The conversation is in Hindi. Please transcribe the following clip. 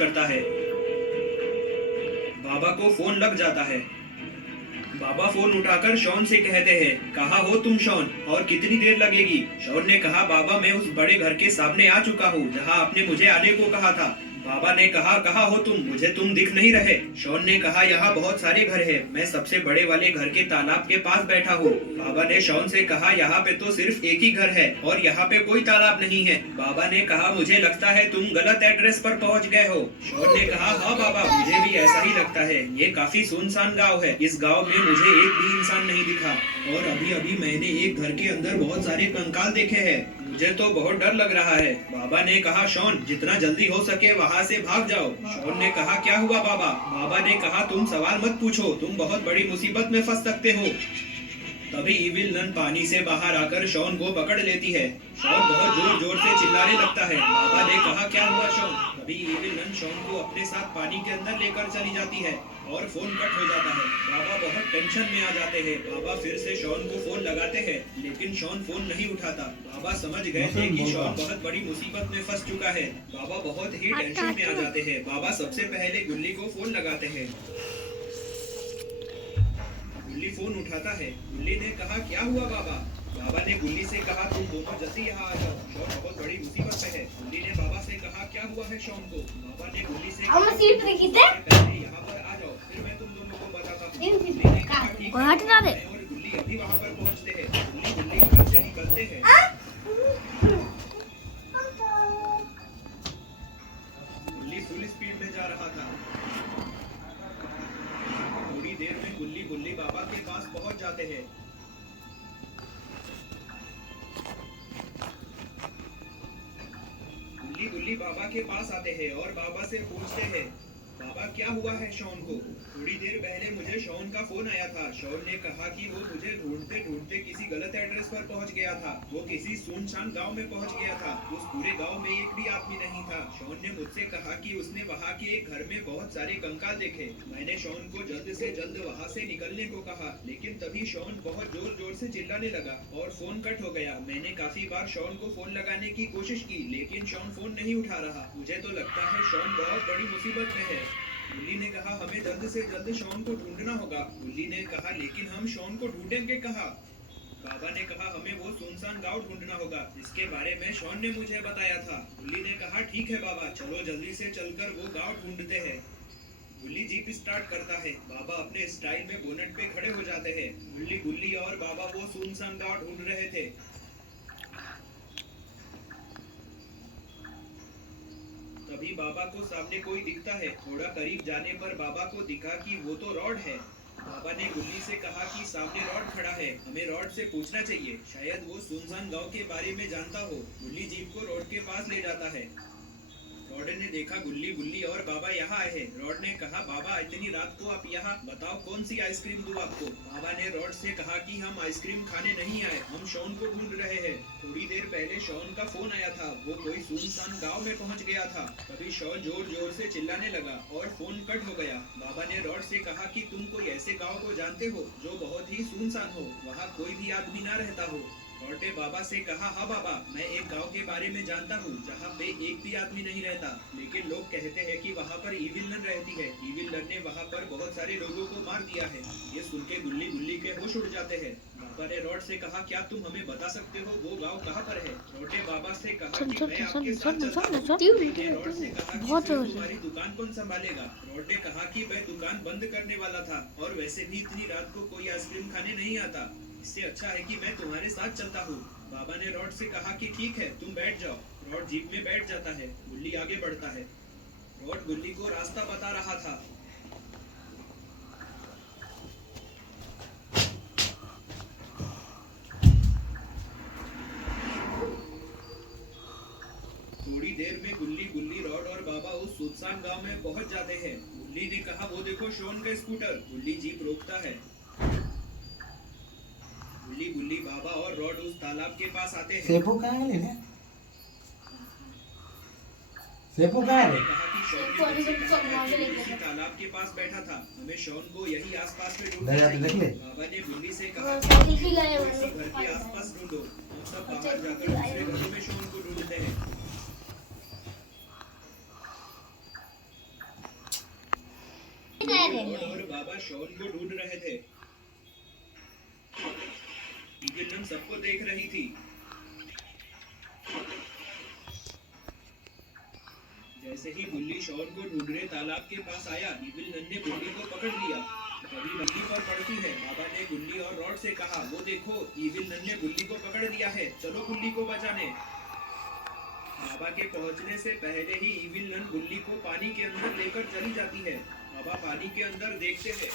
करता है। बाबा को फोन लग जाता है। बाबा फोन उठाकर शॉन से कहते हैं, कहाँ हो तुम शॉन, और कितनी देर लगेगी? शॉन ने कहा, बाबा मैं उस बड़े घर के सामने आ चुका हूँ जहाँ आपने मुझे आने को कहा था। बाबा ने कहा, कहाँ हो तुम, मुझे तुम दिख नहीं रहे। शॉन ने कहा, यहाँ बहुत सारे घर हैं, मैं सबसे बड़े वाले घर के तालाब के पास बैठा हूँ। बाबा ने शॉन से कहा, यहाँ पे तो सिर्फ एक ही घर है और यहाँ पे कोई तालाब नहीं है। बाबा ने कहा, मुझे लगता है तुम गलत एड्रेस पर पहुँच गए हो। शॉन ने कहा, हाँ बाबा मुझे भी ऐसा ही लगता है, ये काफी सुनसान गाँव है, इस गाँव में मुझे एक भी इंसान नहीं दिखा और अभी अभी मैंने एक घर के अंदर बहुत सारे कंकाल देखे हैं, मुझे तो बहुत डर लग रहा है। बाबा ने कहा, शॉन जितना जल्दी हो सके वहाँ से भाग जाओ। शॉन ने कहा, क्या हुआ बाबा? बाबा ने कहा, तुम सवाल मत पूछो, तुम बहुत बड़ी मुसीबत में फंस सकते हो। तभी इविल नन पानी से बाहर आकर शॉन को पकड़ लेती है। शॉन बहुत जोर जोर से चिल्लाने लगता है। बाबा ने कहा, क्या हुआ शॉन? तभी इविल नन शॉन को अपने साथ पानी के अंदर लेकर चली जाती है और फोन कट हो जाता है। बाबा बहुत टेंशन में आ जाते हैं। बाबा फिर से शॉन को फोन लगाते हैं लेकिन शॉन फोन नहीं उठाता। बाबा समझ गए थे कि शॉन बहुत बड़ी मुसीबत में फंस चुका है। बाबा बहुत ही टेंशन में आ जाते हैं। बाबा सबसे पहले गुल्ली को फोन लगाते हैं। गुल्ली फोन उठाता है। गुल्ली ने कहा, क्या हुआ बाबा? बाबा ने गुल्ली से कहा, तुम दोनों जल्दी यहाँ आ जाओ, शॉन बहुत बड़ी मुसीबत में है। गुल्ली ने बाबा से कहा, क्या हुआ है शॉन को? बाबा ने गुल्ली से कहा, पहले यहाँ पर आ जाओ, फिर मैं तुम दोनों को बताता हूँ। गुल्ली ने कहा, ठीक है। और गुल्ली अभी वहाँ पर पहुँचते हैं। गुल्ली घर से निकलते हैं। गुल्ली फुल स्पीड में जा रहा था। थोड़ी देर में गुल्ली बाबा के पास पहुंच जाते हैं। गुल्ली बाबा के पास आते हैं और बाबा से पूछते हैं, बाबा क्या हुआ है शॉन को? थोड़ी देर पहले मुझे शॉन का फोन आया था। शॉन ने कहा कि वो मुझे ढूंढते ढूंढते किसी गलत एड्रेस पर पहुंच गया था। वो किसी सुनसान गांव में पहुंच गया था। उस पूरे गांव में एक भी आदमी नहीं था। शॉन ने मुझसे कहा कि उसने वहां के एक घर में बहुत सारे कंकाल देखे। मैंने शॉन को जल्द से जल्द वहां से निकलने को कहा लेकिन तभी शॉन बहुत जोर जोर से चिल्लाने लगा और फोन कट हो गया। मैंने काफी बार शॉन को फोन लगाने की कोशिश की लेकिन शॉन फोन नहीं उठा रहा। मुझे तो लगता है शॉन बहुत बड़ी मुसीबत में है। गुल्ली ने कहा, हमें जल्द से जल्द शॉन को ढूंढना होगा। गुल्ली ने कहा, लेकिन हम शॉन को ढूंढेंगे कहाँ? बाबा ने कहा, हमें वो सुनसान गांव ढूंढना होगा जिसके बारे में शॉन ने मुझे बताया था। गुल्ली ने कहा, ठीक है बाबा, चलो जल्दी से चलकर वो गांव ढूंढते हैं। गुल्ली जीप स्टार्ट करता है। बाबा अपने स्टाइल में बोनट पे खड़े हो जाते हैं। गुल्ली और बाबा वो सुनसान गांव ढूंढ रहे थे। तभी बाबा को सामने कोई दिखता है। थोड़ा करीब जाने पर बाबा को दिखा कि वो तो रॉड है। बाबा ने गुल्ली से कहा कि सामने रॉड खड़ा है, हमें रॉड से पूछना चाहिए, शायद वो सुनसान गांव के बारे में जानता हो। गुल्ली जीप को रॉड के पास ले जाता है। रॉड ने देखा गुल्ली और बाबा यहाँ आए हैं। रॉड ने कहा, बाबा इतनी रात को आप यहाँ, बताओ कौन सी आइसक्रीम दूं आपको? बाबा ने रॉड से कहा कि हम आइसक्रीम खाने नहीं आए, हम शॉन को ढूंढ रहे हैं। थोड़ी देर पहले शॉन का फोन आया था, वो कोई सुनसान गांव में पहुंच गया था। तभी शॉन जोर जोर से चिल्लाने लगा और फोन कट हो गया। बाबा ने रॉड से कहा कि तुम कोई ऐसे गाँव को जानते हो जो बहुत ही सुनसान हो, वहाँ कोई भी आदमी ना रहता हो। रॉड ने बाबा से कहा, हाँ बाबा, मैं एक गांव के बारे में जानता हूँ जहाँ पे एक भी आदमी नहीं रहता, लेकिन लोग कहते हैं कि वहाँ पर इविल नन रहती है। इविल नन ने वहाँ पर बहुत सारे लोगों को मार दिया है। ये सुन के गुल्ली के होश उड़ जाते हैं। बाबा ने रॉड से कहा, क्या तुम हमें बता सकते हो वो गांव कहाँ पर है? रॉड ने बाबा से कहा कि मैं आपके साथ चलता हूं। रॉड से कहा कि तुम्हारी दुकान कौन संभालेगा? रॉड ने कहा कि मैं दुकान बंद करने वाला था और वैसे भी इतनी रात को कोई आइसक्रीम खाने नहीं आता, इससे अच्छा है कि मैं तुम्हारे साथ चलता हूँ। बाबा ने रॉड से कहा कि ठीक है, तुम बैठ जाओ। रॉड जीप में बैठ जाता है। गुल्ली आगे बढ़ता है। रॉड गुल्ली को रास्ता बता रहा था। थोड़ी देर में गुल्ली रॉड और बाबा उस सुनसान गांव में पहुंच जाते हैं। गुल्ली ने कहा, वो देखो शॉन का स्कूटर। गुल्ली जीप रोकता है। गुल्ली बाबा और रॉड उस तालाब के पास आते हैं। सेपू कहाँ है लेने? सेपू कहाँ है? कहा कि शॉन ने किसी तालाब के पास बैठा था, हमें शॉन को यही आसपास में ढूंढना चाहिए। बाबा ने गुल्ली से कहा कि किसी घर के आसपास ढूंढो। हम सब बाहर जाकर दूसरे घरों में शॉन को ढूंढते हैं। रॉड और बाबा शॉन को ढूंढ रहे थे। इविल नन सबको देख रही थी। जैसे ही बुल्ली शॉन को ढूंढने तालाब के पास आया, इविल नन ने बुल्ली को पकड़ लिया। तभी बुल्ली पर पड़ती है। बाबा ने बुल्ली और रॉड से कहा, वो देखो, इविल नन ने बुल्ली को पकड़ लिया है, चलो बुल्ली को बचाने। बाबा के पहुंचने से पहले ही इविल नन बुल्ली को पानी के अंदर लेकर चली जाती है। बाबा पानी के अंदर देखते हैं।